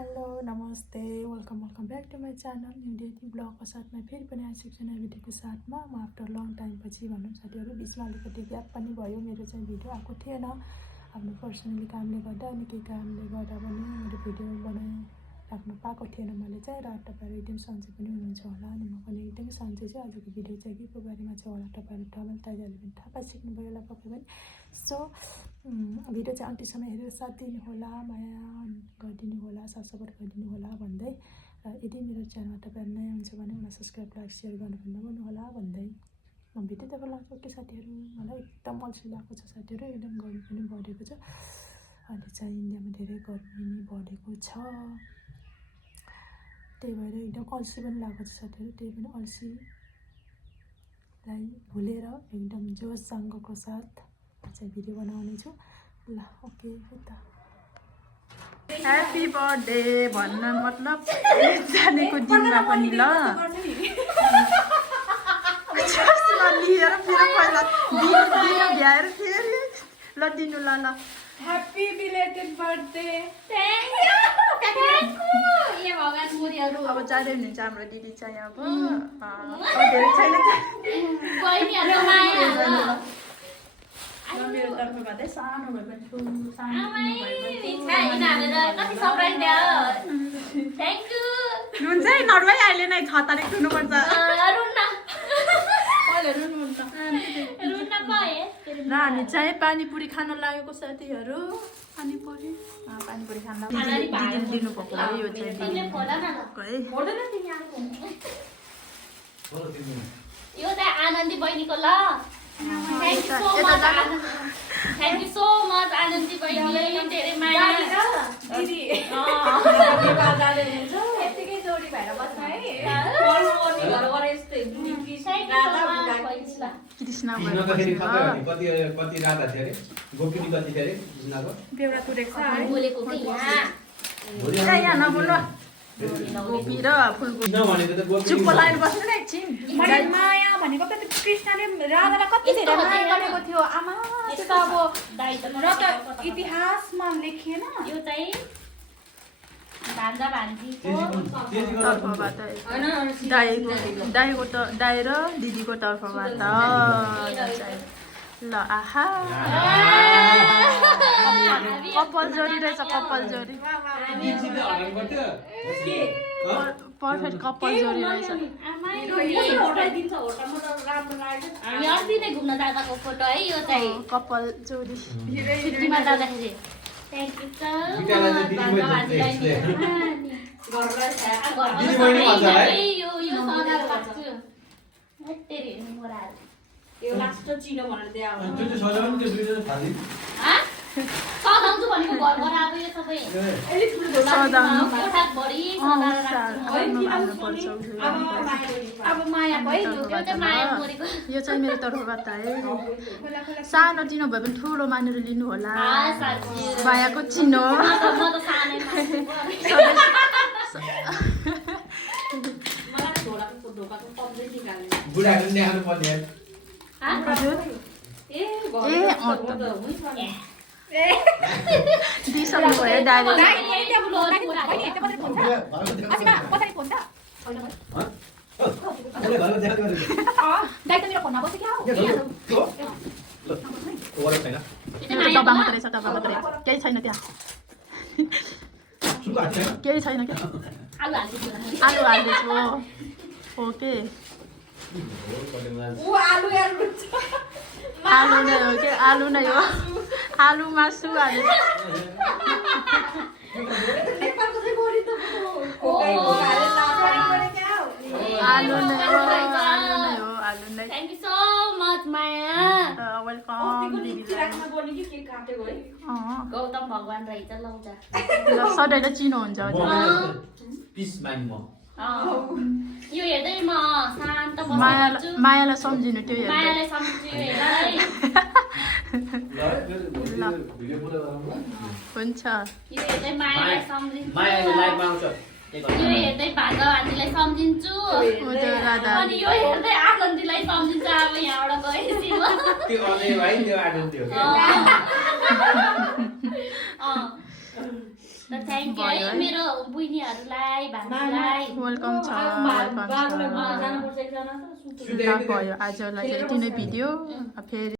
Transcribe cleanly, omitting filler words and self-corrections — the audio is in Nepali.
हेलो नमस्ते welcome back to my channel new daily ब्लगको साथमा फेरि पनि आइसकेको छु नयाँ भिडियोको साथमा म आफ्टर लङ टाइम पछि भनौँ साथीहरू बिचमा अलिकति ग्याप पनि भयो मेरो चाहिँ भिडियो आएको थिएन आफ्नो पर्सनली कामले गर्दा अनि केही कामले गर्दा पनि मेरो भिडियो बनाइराख्नु पाएको थिएन मैले चाहिँ र तपाईँहरू एकदम सन्चै पनि हुनुहुन्छ होला अनि म पनि एकदमै सन्चै छु आजको भिडियो चाहिँ केको बारेमा छ होला तपाईँहरू डबल ताजाले पनि थाहा पाइसक्नुभयो होला पक्कै पनि सो भिडियो चाहिँ अन्त्यसम्म हेरेर साथ दिनु होला माया गरिदिनु होला सपोर्ट गरिदिनु होला भन्दै र यदि मेरो च्यानलमा तपाईँहरू नयाँ हुन्छ भने मलाई सब्सक्राइब लाइक सेयर गर्नु नभुल्नु होला भन्दै म भिडियो तपाईँ लाग्छ के साथीहरू मलाई एकदम अल्छी लागेको छ साथीहरू एकदम गर्मी पनि बढेको छ अहिले चाहिँ इन्डियामा धेरै गर्मी बढेको छ त्यही भएर एकदम अल्छी पनि लागेको छ साथीहरू त्यही पनि अल्छीलाई भुलेर एकदम जोस जाङ्गोको साथ चाहिँ भिडियो बनाउने छु ल ओके त ह्याप्पी बर्थडे भन्न मतलब जानेको दिनमा पनि ल लिएर फेरि पहिला दिनु भ्याएर फेरि ल दिनु ल ल happy belated birthday thank you ये भगवान मुरीहरु अब जाँदै हुनुहुन्छ हाम्रो दिदी चाहिँ अब धेरै छैन बहिनीहरु माया मेरो तर्फबाट सानो भए पनि ठुलो सानो कति सरप्राइज दियो थ्याङ्क यू रुन्छ है नर्वाई अहिले नै 6 तारिक हुनुपर्छ रुन्न अहिले रुनुहुन्छ रुन्न पाए र हामी चाहिँ पानीपुरी खान लागेको साथीहरू पानीपुरी खान दिनु भएको हो यो चाहिँ यो चाहिँ आनन्दी बहिनीको ल thank you so much Anandi बहिनी धेरै माया दिदी यतिकै जोडी भएर बस्छ है कृष्ण कति रात थियो अरे गोपिनी कति थियो अरे कृष्णको बेउरा तुरेको छ है बोलेको कि यहाँ नबोल्नु गोपी र फुलको नभनेको त गोपी चुप्प लाइन बस्नु न एकछिन माया भनेको त कृष्णले राधालाई कति धेरै माया गरेको थियो आमा त्यो त अब र त इतिहासमा लेखिएन यो चाहिँ भान्जा भान्जीको तर्फबाट दाइको दाइ र दिदीको तर्फबाट ल आहा कपाल जोडी रहेछ कपाल जोडी पर्फेक्ट कपाल जोडी रहेछ हामी अस्ति नै घुम्न जाँदाको फोटो है यो चाहिँ कपाल जोडी छुट्टीमा जाँदाखेरि थ्याङ्क यू सो मच यो लास्ट चिनो भनेर दिया हो त्यो सजाउनु त्यो भिडियो थाल्दी सजाउँछु भनेको घर घर अब यो सबै कोठा भरि अब माया भयो यो चाहिँ माया मोरेको यो चाहिँ मेरो तर्फबाट है सानो चिनो भए पनि ठुलो मानेर लिनु होला मायाको चिनो म त सानै मलाई ढोकाको पब्दै निकाल्ने बुढाहरुले देखाउनु पर्ने दिइसक्नु भयो डाइरेक्ट डब्बा मात्रै छ डब्बा मात्रै केही छैन त्यहाँ केही छैन क्या आलु हाल्दैछु ओके आलु नै हो के आलु नै हो आलु मासु हाल्दै आलु नै हो आलु नै thank you so much Maya welcome Gautam भगवान रहेछ लौजा सधैँ त चिनो हुन्छ पिस माइन म यो हेर्दै म शान्त मायालाई सम्झिनु त्यो हेर्दै मायालाई सम्झियो हेर हुन्छ यो हेर्दै मायालाई सम्झिन्छु मायाले लाइभमा आउँछ यो हेर्दै भान्जा भान्जीलाई सम्झिन्छु अनि यो हेर्दै आनन्दीलाई सम्झिन्छु अब यहाँबाट गएपछि म त्यो अले भाइ त्यो आनन्द हो त थ्याङ्क यू है मेरो बुइनीहरूलाई भान्जीलाई वेलकम छ वेलकम छ ल भयो आजलाई चाहिँ यति नै भिडियो फेरि